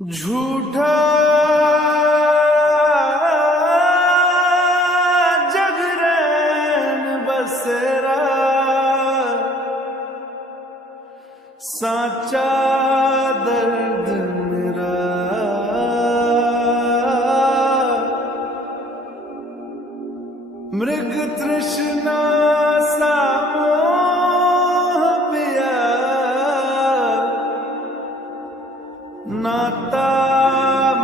झूठा जगरैन बसेरा साचा दर्द मेरा मृग तृष्णा सा मोह पिया नाता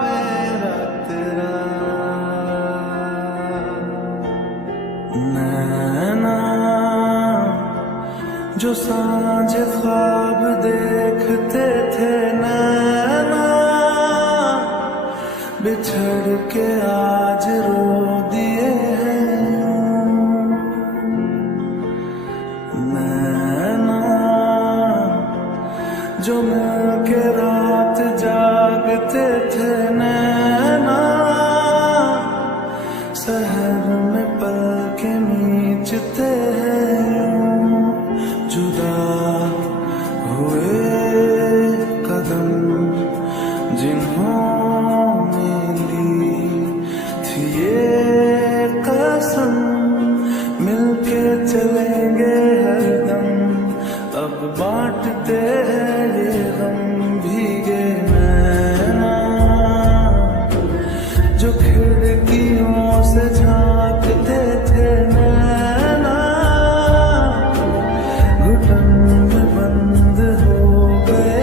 मेरा तेरा नैना जो सांझ ख्वाब देखते थे नैना बिछड़ के आज रो दिए नैना जो मिलके रात जागते थे नैना शहर में पल के नीचते हैं जुदा हुए कदम जिन्होंने ली थी ये कसम मिलके चलेंगे हरदम अब बांटते हैं ये गम भीगे नैना जो खिड़कियों से झांकते थे नैना घुटन में बंद हो गए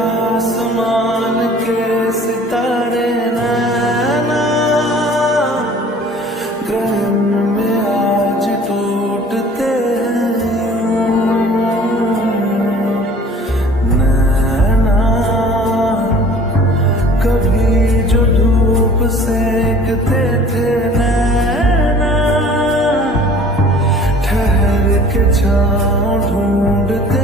आसमान के सितारे नैना ग्रहण में आज टूटते हैं नैना कभी जो धूप सेकते थे नैना ठहर के छाँव ढूंढते